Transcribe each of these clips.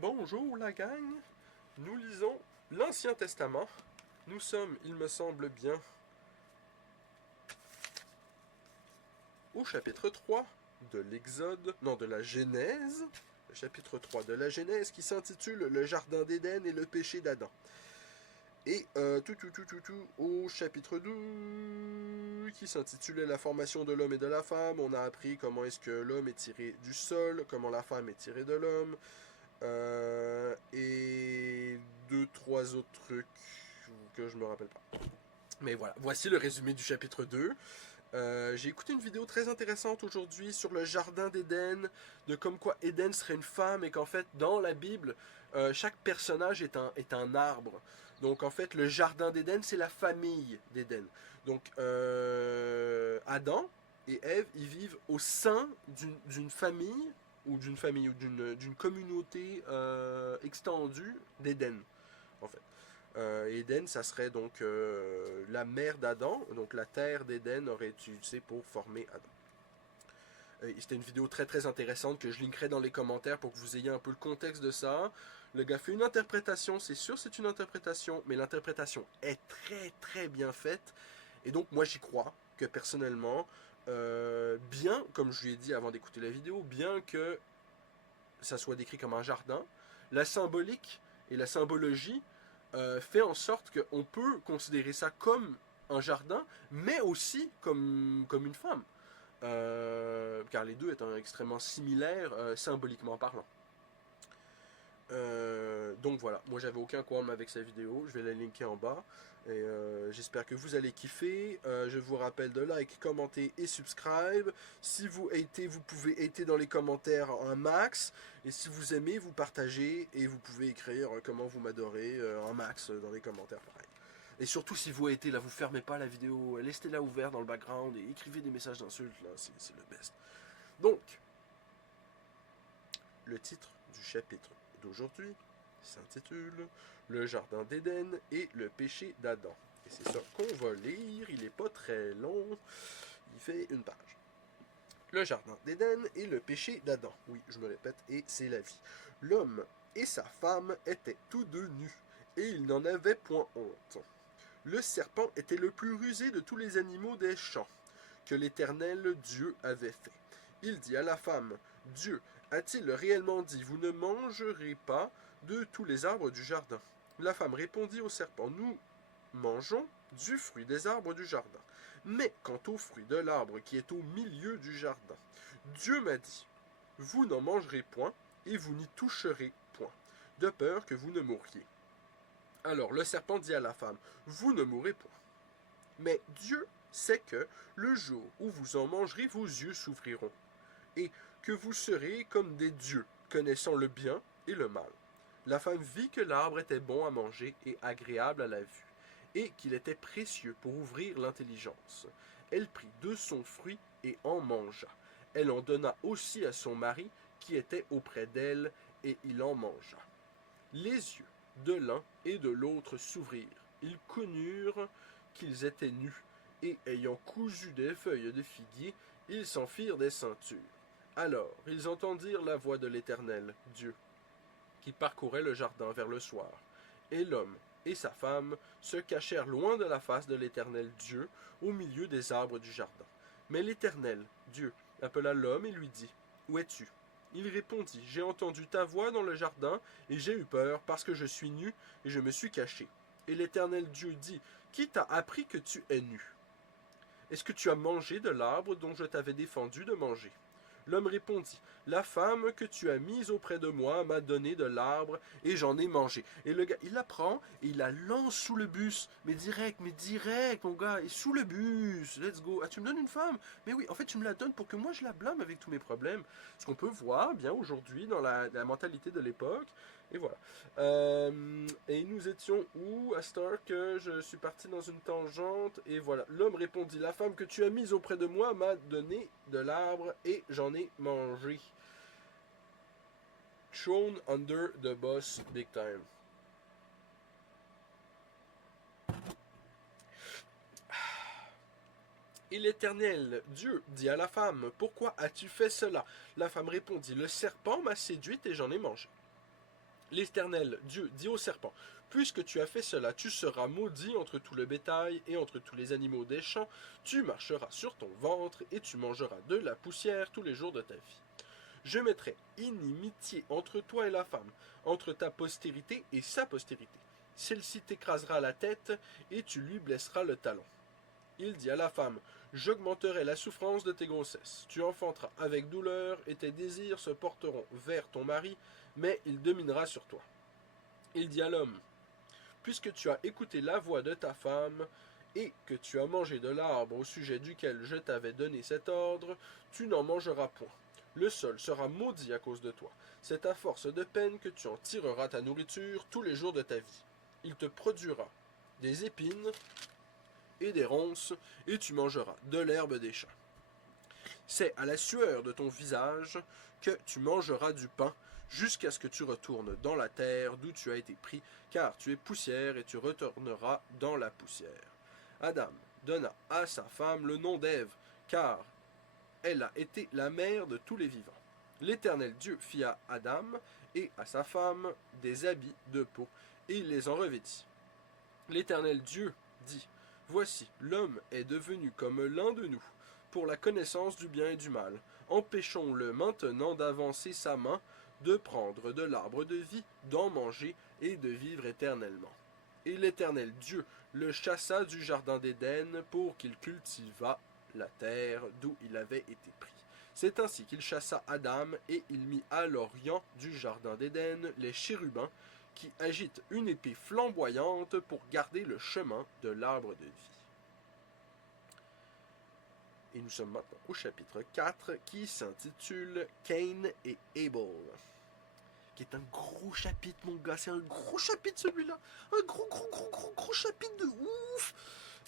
Bonjour la gang. Nous lisons l'Ancien Testament. Nous sommes, il me semble bien, au chapitre 3 de l'Exode, non de la Genèse. Le chapitre 3 de la Genèse qui s'intitule Le Jardin d'Éden et le péché d'Adam. Et au chapitre 2 qui s'intitulait La formation de l'homme et de la femme, on a appris comment est-ce que l'homme est tiré du sol, comment la femme est tirée de l'homme, et deux, trois autres trucs que je me rappelle pas. Mais voilà, voici le résumé du chapitre 2. J'ai écouté une vidéo très intéressante aujourd'hui sur le jardin d'Éden, de comme quoi Éden serait une femme et qu'en fait dans la Bible, chaque personnage est un arbre. Donc en fait le jardin d'Éden c'est la famille d'Éden. Donc Adam et Ève ils vivent au sein d'une famille ou d'une communauté extendue d'Éden en fait. Éden, ça serait donc la mère d'Adam, donc la terre d'Éden aurait été utilisée pour former Adam. C'était une vidéo très très intéressante que je linkerai dans les commentaires pour que vous ayez un peu le contexte de ça. Le gars fait une interprétation, c'est sûr c'est une interprétation, mais l'interprétation est très très bien faite. Et donc moi j'y crois que personnellement, bien, comme je lui ai dit avant d'écouter la vidéo, bien que ça soit décrit comme un jardin, la symbolique et la symbologie fait en sorte qu'on peut considérer ça comme un jardin, mais aussi comme une femme. Car les deux étant extrêmement similaires symboliquement parlant. Donc voilà, moi j'avais aucun qualm avec sa vidéo, je vais la linker en bas. Et j'espère que vous allez kiffer. Je vous rappelle de like, commenter et subscribe. Si vous hatez, vous pouvez hater dans les commentaires un max. Et si vous aimez, vous partagez et vous pouvez écrire comment vous m'adorez un max dans les commentaires pareil. Et surtout si vous hatez, là vous fermez pas la vidéo, laissez-la ouverte dans le background et écrivez des messages d'insultes, là c'est le best. Donc, le titre du chapitre d'aujourd'hui s'intitule Le Jardin d'Éden et le péché d'Adam. Et c'est ça qu'on va lire, il n'est pas très long, il fait une page. Le Jardin d'Éden et le péché d'Adam. Oui, je me répète, et c'est la vie. L'homme et sa femme étaient tous deux nus, et ils n'en avaient point honte. Le serpent était le plus rusé de tous les animaux des champs que l'Éternel Dieu avait fait. Il dit à la femme, Dieu a-t-il réellement dit, vous ne mangerez pas de tous les arbres du jardin? La femme répondit au serpent, nous mangeons du fruit des arbres du jardin. Mais quant au fruit de l'arbre qui est au milieu du jardin, Dieu m'a dit, vous n'en mangerez point et vous n'y toucherez point, de peur que vous ne mouriez. Alors le serpent dit à la femme, vous ne mourrez point. Mais Dieu sait que, le jour où vous en mangerez, vos yeux s'ouvriront, et que vous serez comme des dieux, connaissant le bien et le mal. La femme vit que l'arbre était bon à manger et agréable à la vue, et qu'il était précieux pour ouvrir l'intelligence. Elle prit de son fruit et en mangea. Elle en donna aussi à son mari, qui était auprès d'elle, et il en mangea. Les yeux de l'un et de l'autre s'ouvrirent. Ils connurent qu'ils étaient nus, et ayant cousu des feuilles de figuier, ils s'en firent des ceintures. Alors ils entendirent la voix de l'Éternel, Dieu, qui parcourait le jardin vers le soir. Et l'homme et sa femme se cachèrent loin de la face de l'Éternel Dieu, au milieu des arbres du jardin. Mais l'Éternel, Dieu, appela l'homme et lui dit, où es-tu? Il répondit, j'ai entendu ta voix dans le jardin, et j'ai eu peur, parce que je suis nu, et je me suis caché. Et l'Éternel Dieu dit, qui t'a appris que tu es nu? Est-ce que tu as mangé de l'arbre dont je t'avais défendu de manger? L'homme répondit, la femme que tu as mise auprès de moi m'a donné de l'arbre et j'en ai mangé. Et le gars, il la prend et il la lance sous le bus. Mais direct, mon gars, et sous le bus, let's go. Ah, tu me donnes une femme? Mais oui, en fait, tu me la donnes pour que moi je la blâme avec tous mes problèmes. Ce qu'on peut voir bien aujourd'hui dans la mentalité de l'époque. Et voilà. Et nous étions où? À Star que je suis parti dans une tangente. Et voilà. L'homme répondit, la femme que tu as mise auprès de moi m'a donné de l'arbre et j'en ai mangé. Thrown under the bus big time. Et l'Éternel, Dieu, dit à la femme, pourquoi as-tu fait cela? La femme répondit, le serpent m'a séduite et j'en ai mangé. L'Éternel Dieu dit au serpent, puisque tu as fait cela, tu seras maudit entre tout le bétail et entre tous les animaux des champs, tu marcheras sur ton ventre et tu mangeras de la poussière tous les jours de ta vie. Je mettrai inimitié entre toi et la femme, entre ta postérité et sa postérité. Celle-ci t'écrasera la tête et tu lui blesseras le talon. Il dit à la femme, j'augmenterai la souffrance de tes grossesses. Tu enfanteras avec douleur et tes désirs se porteront vers ton mari, mais il dominera sur toi. Il dit à l'homme, puisque tu as écouté la voix de ta femme et que tu as mangé de l'arbre au sujet duquel je t'avais donné cet ordre, tu n'en mangeras point. Le sol sera maudit à cause de toi. C'est à force de peine que tu en tireras ta nourriture tous les jours de ta vie. Il te produira des épines et des ronces, et tu mangeras de l'herbe des champs. C'est à la sueur de ton visage que tu mangeras du pain, jusqu'à ce que tu retournes dans la terre d'où tu as été pris, car tu es poussière et tu retourneras dans la poussière. Adam donna à sa femme le nom d'Ève, car elle a été la mère de tous les vivants. L'Éternel Dieu fit à Adam et à sa femme des habits de peau, et il les en revêtit. L'Éternel Dieu dit, voici, l'homme est devenu comme l'un de nous, pour la connaissance du bien et du mal. Empêchons-le maintenant d'avancer sa main, de prendre de l'arbre de vie, d'en manger et de vivre éternellement. Et l'Éternel Dieu le chassa du jardin d'Éden pour qu'il cultivât la terre d'où il avait été pris. C'est ainsi qu'il chassa Adam et il mit à l'orient du jardin d'Éden les chérubins qui agitent une épée flamboyante pour garder le chemin de l'arbre de vie. Et nous sommes maintenant au chapitre 4 qui s'intitule Cain et Abel. Qui est un gros chapitre, mon gars. C'est un gros chapitre celui-là. Un gros chapitre de ouf.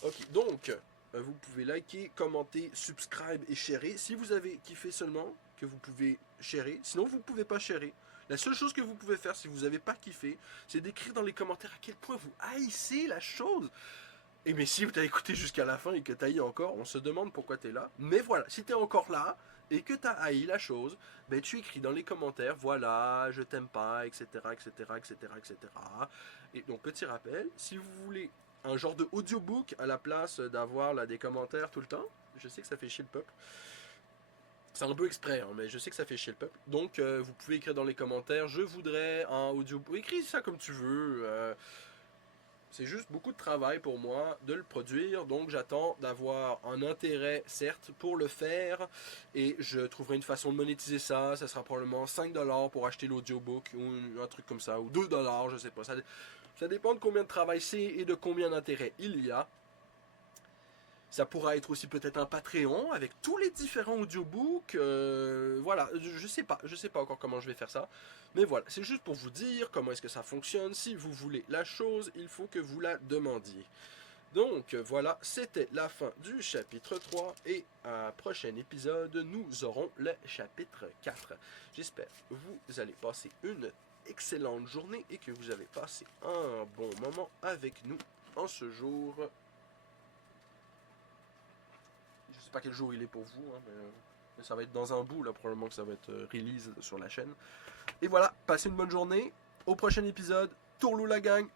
Ok, donc, vous pouvez liker, commenter, subscribe et sharer. Si vous avez kiffé seulement, que vous pouvez sharer. Sinon, vous ne pouvez pas sharer. La seule chose que vous pouvez faire si vous n'avez pas kiffé, c'est d'écrire dans les commentaires à quel point vous haïssez la chose. Et mais si vous t'as écouté jusqu'à la fin et que t'as haï encore, on se demande pourquoi t'es là. Mais voilà, si t'es encore là et que t'as haï la chose, ben tu écris dans les commentaires, voilà, je t'aime pas, etc., etc., etc., etc. Et donc petit rappel, si vous voulez un genre de audiobook à la place d'avoir là des commentaires tout le temps, je sais que ça fait chier le peuple. C'est un peu exprès, hein, mais je sais que ça fait chier le peuple. Donc vous pouvez écrire dans les commentaires, je voudrais un audiobook. Écris ça comme tu veux. C'est juste beaucoup de travail pour moi de le produire, donc j'attends d'avoir un intérêt, certes, pour le faire, et je trouverai une façon de monétiser ça. Ça sera probablement 5$ pour acheter l'audiobook, ou un truc comme ça, ou 2$, je sais pas. Ça dépend de combien de travail c'est et de combien d'intérêt il y a. Ça pourra être aussi peut-être un Patreon avec tous les différents audiobooks. Voilà, je sais pas encore comment je vais faire ça. Mais voilà, c'est juste pour vous dire comment est-ce que ça fonctionne. Si vous voulez la chose, il faut que vous la demandiez. Donc voilà, c'était la fin du chapitre 3 et à un prochain épisode, nous aurons le chapitre 4. J'espère que vous allez passer une excellente journée et que vous avez passé un bon moment avec nous en ce jour. Je sais pas quel jour il est pour vous, hein, mais ça va être dans un bout, là, probablement que ça va être release sur la chaîne. Et voilà, passez une bonne journée. Au prochain épisode, Tourlou la gang!